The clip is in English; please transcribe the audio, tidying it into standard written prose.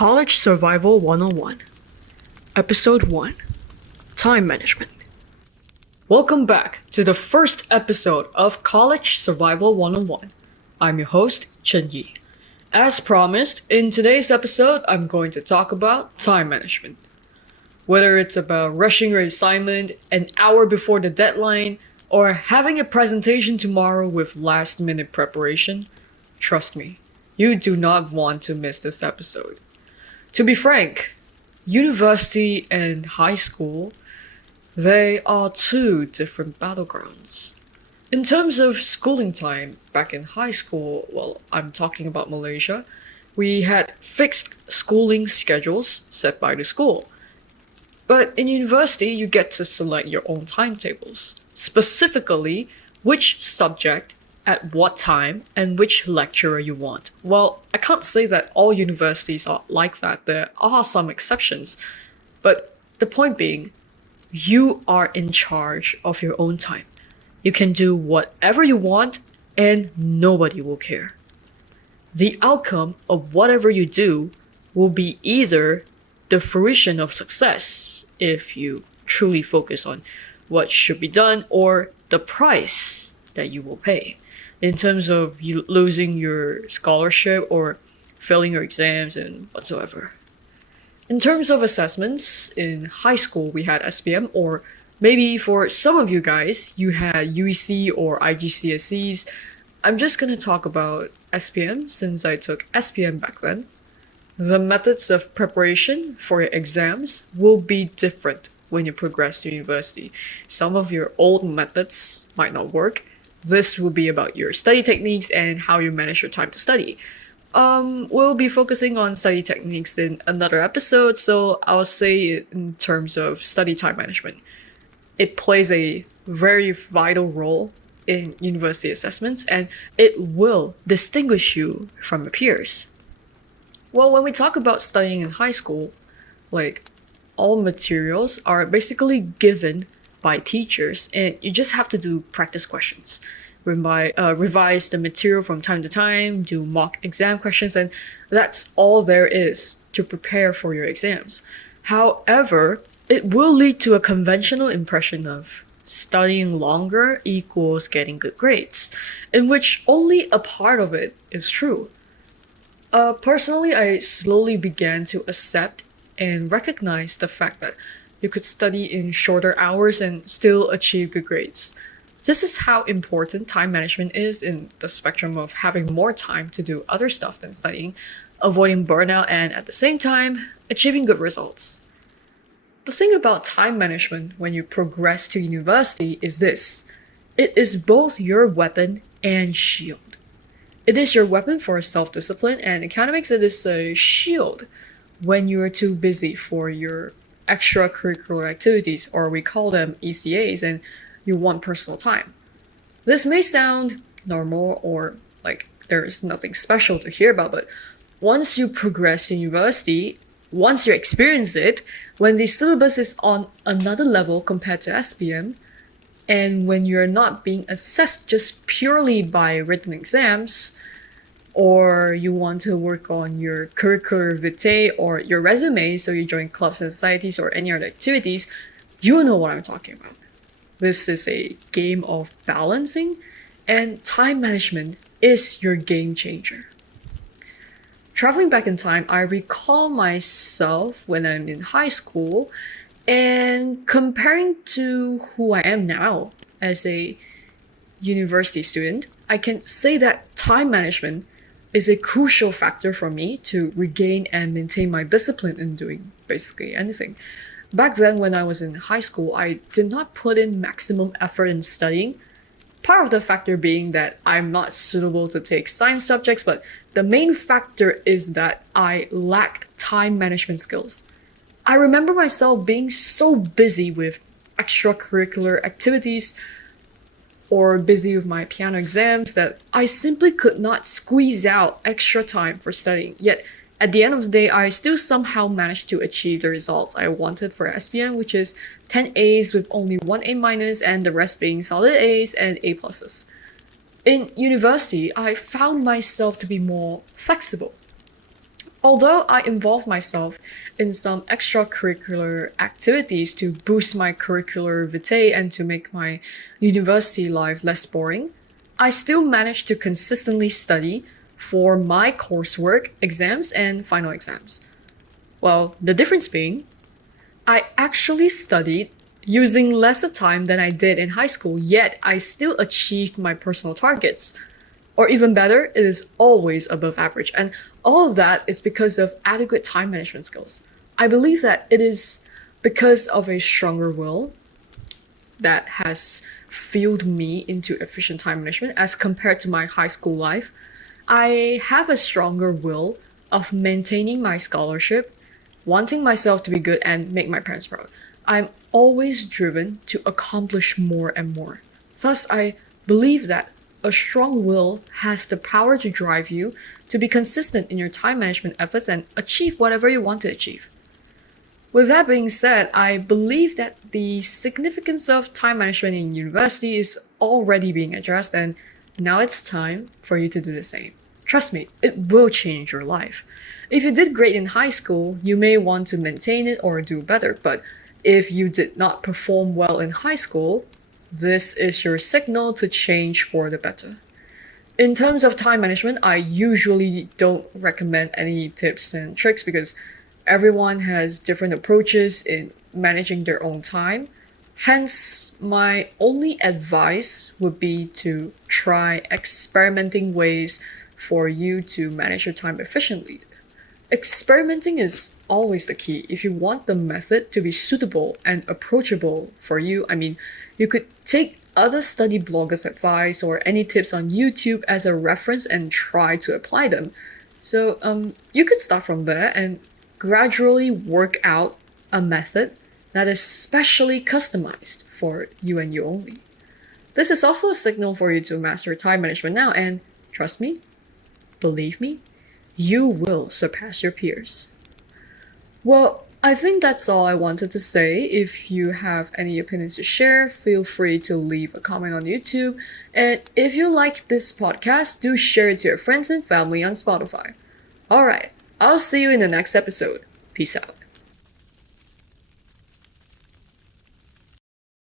College Survival 101, Episode 1, Time Management. Welcome back to the first episode of College Survival 101. I'm your host, Chen Yee. As promised, in today's episode, I'm going to talk about time management. Whether it's about rushing your assignment an hour before the deadline or having a presentation tomorrow with last-minute preparation, trust me, you do not want to miss this episode. To be frank, university and high school, they are two different battlegrounds. In terms of schooling time, back in high school, well, I'm talking about Malaysia, we had fixed schooling schedules set by the school. But in university, you get to select your own timetables, specifically which subject, at what time, and which lecturer you want. Well, I can't say that all universities are like that. There are some exceptions. But the point being, you are in charge of your own time. You can do whatever you want and nobody will care. The outcome of whatever you do will be either the fruition of success, if you truly focus on what should be done, or the price that you will pay in terms of you losing your scholarship or failing your exams and whatsoever. In terms of assessments, in high school we had SPM, or maybe for some of you guys, you had UEC or IGCSEs. I'm just gonna talk about SPM since I took SPM back then. The methods of preparation for your exams will be different when you progress to university. Some of your old methods might not work. This will be about your study techniques and how you manage your time to study. We'll be focusing on study techniques in another episode, so I'll say it in terms of study time management. It plays a very vital role in university assessments, and it will distinguish you from your peers. Well, when we talk about studying in high school, like, all materials are basically given by teachers, and you just have to do practice questions. Revise the material from time to time, do mock exam questions, and that's all there is to prepare for your exams. However, it will lead to a conventional impression of studying longer equals getting good grades, in which only a part of it is true. Personally, I slowly began to accept and recognize the fact that you could study in shorter hours and still achieve good grades. This is how important time management is in the spectrum of having more time to do other stuff than studying, avoiding burnout, and at the same time, achieving good results. The thing about time management when you progress to university is this: it is both your weapon and shield. It is your weapon for self-discipline, and academics, it is a shield when you are too busy for your extracurricular activities, or we call them ECAs, and you want personal time. This may sound normal or like there is nothing special to hear about, but once you progress to university, once you experience it, when the syllabus is on another level compared to SPM, and when you're not being assessed just purely by written exams, or you want to work on your curricular vitae or your resume, so you join clubs and societies or any other activities, you know what I'm talking about. This is a game of balancing, and time management is your game changer. Traveling back in time, I recall myself when I'm in high school and comparing to who I am now as a university student, I can say that time management is a crucial factor for me to regain and maintain my discipline in doing basically anything. Back then, when I was in high school, I did not put in maximum effort in studying. Part of the factor being that I'm not suitable to take science subjects, but the main factor is that I lack time management skills. I remember myself being so busy with extracurricular activities or busy with my piano exams that I simply could not squeeze out extra time for studying. Yet, at the end of the day, I still somehow managed to achieve the results I wanted for SPM, which is 10 A's with only 1 A minus and the rest being solid A's and A pluses. In university, I found myself to be more flexible. Although I involve myself in some extracurricular activities to boost my curricular vitae and to make my university life less boring, I still manage to consistently study for my coursework, exams, and final exams. Well, the difference being, I actually studied using lesser time than I did in high school, yet I still achieved my personal targets. Or even better, it is always above average. And all of that is because of adequate time management skills. I believe that it is because of a stronger will that has fueled me into efficient time management as compared to my high school life. I have a stronger will of maintaining my scholarship, wanting myself to be good and make my parents proud. I'm always driven to accomplish more and more. Thus, I believe that a strong will has the power to drive you to be consistent in your time management efforts and achieve whatever you want to achieve. With that being said, I believe that the significance of time management in university is already being addressed, and now it's time for you to do the same. Trust me, it will change your life. If you did great in high school, you may want to maintain it or do better, but if you did not perform well in high school, this is your signal to change for the better. In terms of time management, I usually don't recommend any tips and tricks because everyone has different approaches in managing their own time. Hence, my only advice would be to try experimenting ways for you to manage your time efficiently. Experimenting is always the key. If you want the method to be suitable and approachable for you, you could take other study bloggers' advice or any tips on YouTube as a reference and try to apply them. So you could start from there and gradually work out a method that is specially customized for you and you only. This is also a signal for you to master time management now, and trust me, believe me, you will surpass your peers. Well, I think that's all I wanted to say. If you have any opinions to share, feel free to leave a comment on YouTube. And if you like this podcast, do share it to your friends and family on Spotify. Alright, I'll see you in the next episode. Peace out.